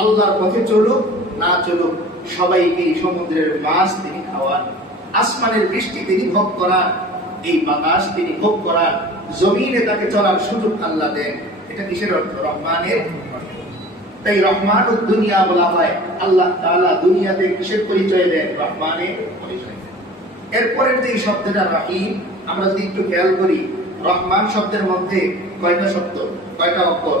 আল্লাহর পথে চলুক, না চলুক সবাইকে এই সমুদ্রের মাছ তিনি খাওয়ান, আসমানের বৃষ্টি তিনি ভোগ করান, এই বাতাস তিনি ভোগ করান, জমিনে তাকে চলার সুযোগ আল্লাহ দেন। এটা কিসের অর্থ? রহমানের তাই রহমান দুনিয়া বলা হয়। আল্লাহ তাআলা দুনিয়াতে কিসের পরিচয় দেন? রহমানের পরিচয়। এরপরের যে শব্দটা রাহিম, আমরা যদি একটু খেয়াল করি, রহমান শব্দের মধ্যে কয়টা শব্দ? কয়টা অক্ষর?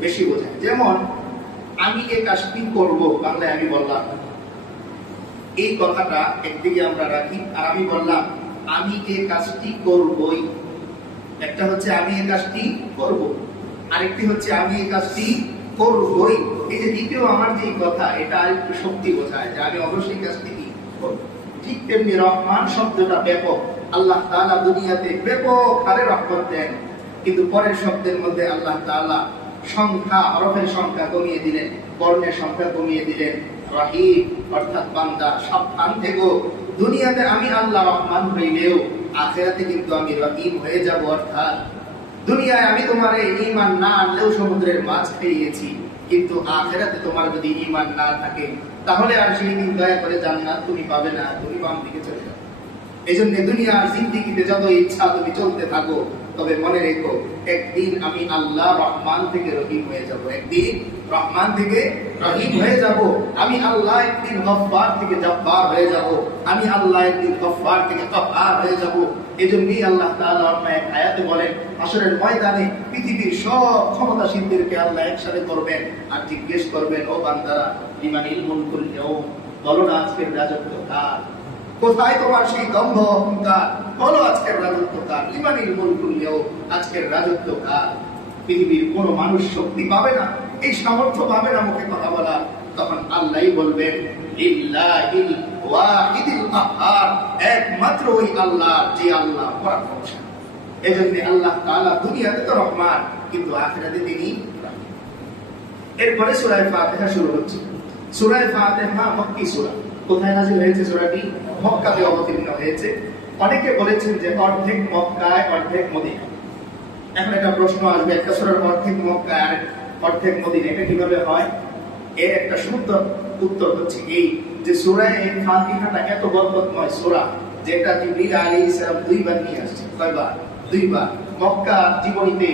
বেশি বোঝায়। যেমন, আমি এ কাজটি করব, বাংলায় আমি বললাম, এই কথাটা একদিকে আমরা রাখি আর আমি বললাম, আমি এ কাজটি করবই। একটা হচ্ছে, আমি এই কাজটি করব। আরেকটি হচ্ছে, আমি এই কাজটি করবই। এই যে দ্বিতীয় আমার যে কথা, এটা আরেকটু শক্তি বোঝায় যে আমি অবশ্যই কাজটি কি করব। ঠিক তেমনি রহমান শব্দটা ব্যাপক। আল্লাহ তাআলা দুনিয়াতে ব্যাপক হারে রহমত দেন। কিন্তু পরের শব্দের মধ্যে আল্লাহ তাআলা সংখ্যা হরফের সংখ্যা কমিয়ে দিলেন, বর্ণের সংখ্যা কমিয়ে দিলেন। রহিম, অর্থাৎ বান্দা, সাবধান দুনিয়াতে আমি আল্লাহ রহমান হইলেও, আখেরাতে কিন্তু আমি রহিম হয়ে যাব, অর্থাৎ দুনিয়ায় আমি তোমার এই ইমান না আনলেও সমুদ্রের মাছ খাইয়েছি কিন্তু আখেরাতে তোমার যদি ইমান না থাকে, তাহলে আর সেই দয়া করে জান্নাত তুমি পাবে না, তুমি বাম দিকে চলে যাবে এই দুনিয়ার জিন্দিগিতে যত ইচ্ছা তুমি চলতে থাকো, তবে মনে রেখো, একদিন আমি আল্লাহ রহমান থেকে রহিম হয়ে যাব। একদিন রহমান থেকে রহিম হয়ে যাব। আমি আল্লাহ একদিন গফফার থেকে জব্বার হয়ে যাব। আমি আল্লাহ একদিন গফফার থেকে হয়ে যাব। এজন্যই আল্লাহ তাআলা এক আয়াতে বলেন আসরের ময়দানে পৃথিবীর সব ক্ষমতাশীলদেরকে আল্লাহ একসাথে করবেন আর জিজ্ঞেস করবেন, ও বান্দারা লিমানিল মুলকুল বলো না আজকের রাজত্ব কার কোথায় তোমার সেই দম্ভ অহংকার? বলো আজকের রাজত্ব কার? লিমানিল মুলকুল ইয়াউম আজকের রাজত্ব কার? পৃথিবীর কোনো মানুষ শক্তি পাবে না, এই সামর্থ্য পাবে না মুখে কথা বলা। তখন আল্লাহই বলবেন লিল্লাহিল ওয়াহিদিল কাহ্হার একমাত্র ওই আল্লাহ যে আল্লাহ পরাক্রমশালী। এজন্য আল্লাহ তাআলা দুনিয়াতে তো রহমান, কিন্তু আখিরাতে তিনি এরপরে সূরা ফাতিহা শুরু হচ্ছে। সূরা ফাতিহা মক্কি সূরা? কোথায় নাযিল হয়েছে সূরাটি? মক্কাতে অবতীর্ণ হয়েছে। অনেকে বলেছেন যে অর্ধেক মক্কায়, অর্ধেক মদিনা। এখন একটা প্রশ্ন আসবে, একটা সূরার অর্ধেক মক্কায় আর অর্ধেক মদিনা, এটা কীভাবে হয়? এর একটা সুন্দর উত্তর হচ্ছে এই যে সূরা এই ফাতিহাটা এত বরকতময় সূরা, যেটা জিবরিল আলাইহিস সালাম দুইবার নিয়ে আসছে, কয়বার? দুইবার। মক্কা জীবনীতে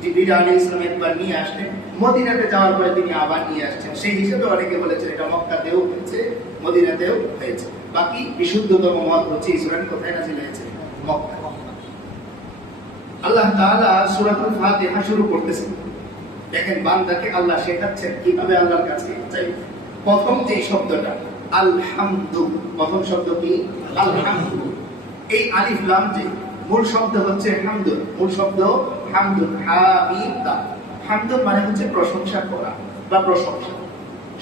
জিবরিল আলাইহিস সালাম একবার নিয়ে আসলেন। মদিনাতে যাওয়ার পরে তিনি আবার নিয়ে আসছেন। সেই হিসেবে অনেকে বলেছেন এটা মক্কাতেও হয়েছে, মদিনাতেও হয়েছে। বাকি বিশুদ্ধতম মত হচ্ছে এই সূরাটি কোথায় নাযিল হয়েছে? মক্কা আল্লাহ তাআলা সূরাতুল ফাতিহা শুরু করতেছেন। দেখেন, বান্দাকে আল্লাহ শেখাচ্ছেন কীভাবে আল্লাহর কাছে চাই প্রথম যে শব্দটা, আলহামদু, প্রথম শব্দ কি? আলহামদু। এই আলিফ লাম যে, মূল শব্দ হচ্ছে হামদুন। মূল শব্দ হামদুন হামিদ মানে হচ্ছে প্রশংসা করা বা প্রশংসা।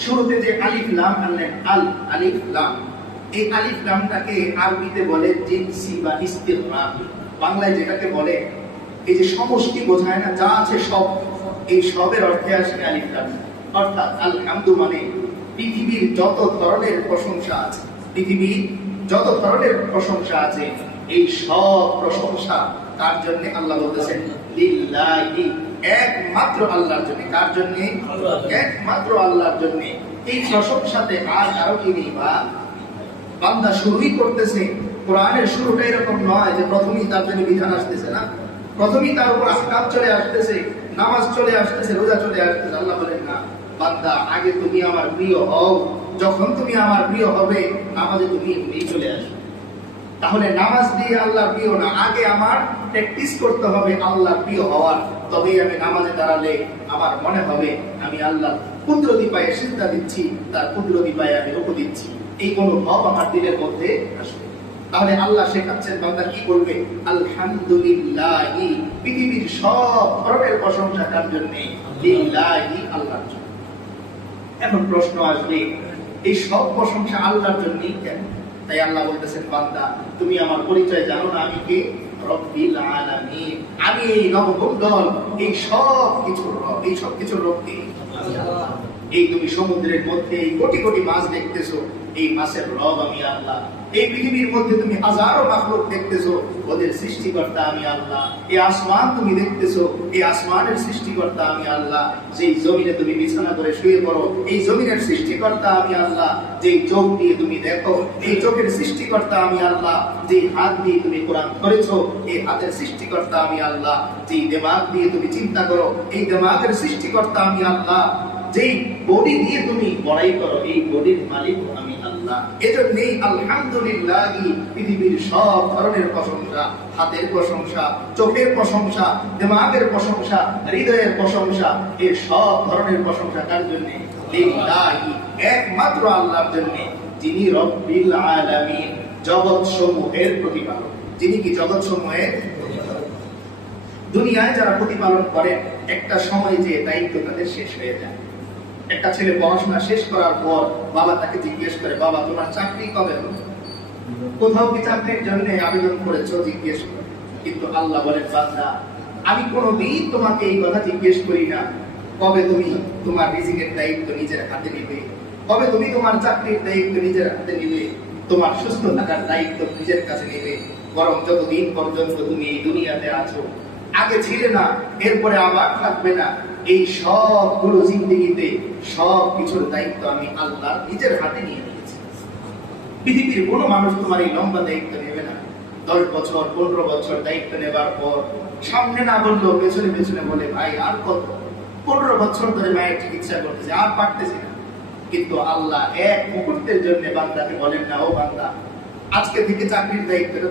শুরুতে যে আলিফ লাম আনলেন আল, আলিফ লাম। এই আলিফ লামটাকে আরবিতে বলে জিনসি বা বাংলায় যেটাকে বলে, এই যে সমষ্টি বোঝায় না, যা আছে সব। এই সবের অর্থে আসে আলিফ লাম। অর্থাৎ আলহামদু মানে পৃথিবীর যত ধরনের প্রশংসা আছে, পৃথিবীর যত ধরনের প্রশংসা আছে, এই সব প্রশংসা তার জন্য আল্লাহ বলতেছেন লিল্লাহি একমাত্র আল্লাহর জন্য। কার জন্য? একমাত্র আল্লাহর জন্য। এই প্রশংসাতে আর কারও কি নেই বা? বান্দা শুরুই করতেছে। কোরআনের শুরুটা এরকম নয় যে প্রথমেই তার জন্য বিধান আসতেছে না। প্রথমেই তার উপর চলে আসতেছে, নামাজ চলে আসতেছে, রোজা চলে আসতেছে। আল্লাহ বলেন, না, বান্দা, আগে তুমি আমার প্রিয় হও। যখন তুমি আমার প্রিয় হবে, নামাজে তুমি এমনি চলে আসবে। তাহলে নামাজ দিয়ে আল্লাহ প্রিয় না, আগে আমার প্র্যাকটিস করতে হবে আল্লাহ প্রিয় হওয়ার। তবেই আমি নামাজে দাঁড়ালে আমার মনে হবে আমি আল্লাহ কুদরতি পায়ে সিদ্ধা দিচ্ছি, তার কুদরতি পায়ে আমি রূপ দিচ্ছি। এই অনুভব আমার দিলের মধ্যে আসবে তাহলে আল্লাহ শেখাচ্ছেন, বান্দা কি করবে? আলহামদুলিল্লাহ, পৃথিবীর সব ধরনের প্রশংসা কার জন্য? আল্লাহর জন্য। এখন প্রশ্ন আসবে, এই সব প্রশংসা আল্লাহর জন্যই কেন? তাই আল্লাহ বলতেছেন, বান্দা, তুমি আমার পরিচয় জানো না আমি কে? রব্বিল আলামিন আমি এই নবকুণ্ডল এই সব কিছুর রব, এই সব কিছুর রব কে আমি আল্লাহ। এই তুমি সমুদ্রের মধ্যে এই কোটি কোটি মাছ দেখতেছো, এই মাছের রব আমি আল্লাহ এই পৃথিবীর মধ্যে তুমি হাজারো মাখলুক দেখতেছো, ওদের সৃষ্টিকর্তা আমি আল্লাহ। এই আসমান তুমি দেখতেছো, এই আসমানের সৃষ্টিকর্তা আমি আল্লাহ। যেই জমিনে তুমি বিছানা করে শুয়ে পড়ো, এই জমিনের সৃষ্টিকর্তা আমি আল্লাহ। যেই চোখ দিয়ে তুমি দেখো, এই চোখের সৃষ্টিকর্তা আমি আল্লাহ। যেই হাত দিয়ে তুমি কোরআন করেছ এই হাতের সৃষ্টিকর্তা আমি আল্লাহ। যেই দেমাগ দিয়ে তুমি চিন্তা করো, এই দেমাগের সৃষ্টিকর্তা আমি আল্লাহ। বডি দিয়ে তুমি বড়াই করো, এই বডির মালিক আমি আল্লাহ। আলহামদুলিল্লাহ পৃথিবীর সব ধরনের প্রশংসা, হাতের প্রশংসা, চোখের প্রশংসা, দেমাগের প্রশংসা, হৃদয়ের প্রশংসা এর সব ধরনের প্রশংসা জন্য? একমাত্র আল্লাহর জন্য, যিনি রব্বিল আলামিন জগৎ সমূহের প্রতিপালক। যিনি কি জগৎ সমূহের দুনিয়ায় যারা প্রতিপালন করেন, একটা সময় যে দায়িত্ব তাদের শেষ হয়ে যায়। একটা ছেলে পড়াশোনা শেষ করার পর বাবা তাকে জিজ্ঞেস করে, বাবা, তোমার চাকরি কবে হবে? কোথাও কি চাকরির জন্য আবেদন করেছ? জিজ্ঞেস করে। কিন্তু আল্লাহ বলেন, বান্দা, আমি কোনোদিন তোমাকে এই কথা জিজ্ঞেস করি না। কবে তুমি তোমার রিজিকের দায়িত্ব নিজের হাতে নিবে? কবে তুমি তোমার চাকরির দায়িত্ব নিজের হাতে নিবে? তোমার সুস্থ থাকার দায়িত্ব নিজের কাছে নিবে। বরং যতদিন পর্যন্ত তুমি এই দুনিয়াতে আছো আগে ছিলে না, এরপরে আবার থাকবে না। এই সবগুলো জিন্দিগিতে সব কিছুর দায়িত্ব আমি আল্লাহ নিজের হাতে নিয়ে নিয়েছি। পৃথিবীর কোনো মানুষ তোমার এই লম্বা দায়িত্ব নেবে না। দশ বছর, পনেরো বছর দায়িত্ব নেবার পর সামনে না বললেও পেছনে পেছনে বলে, ভাই, আর কত? পনেরো বছর ধরে মায়ের চিকিৎসা করতেছে, আর পারতেছি না। কিন্তু আল্লাহ এক মুহূর্তের জন্য বান্দাকে বলেন না, ও বান্দা, আজকে থেকে চাকরির দায়িত্বটা।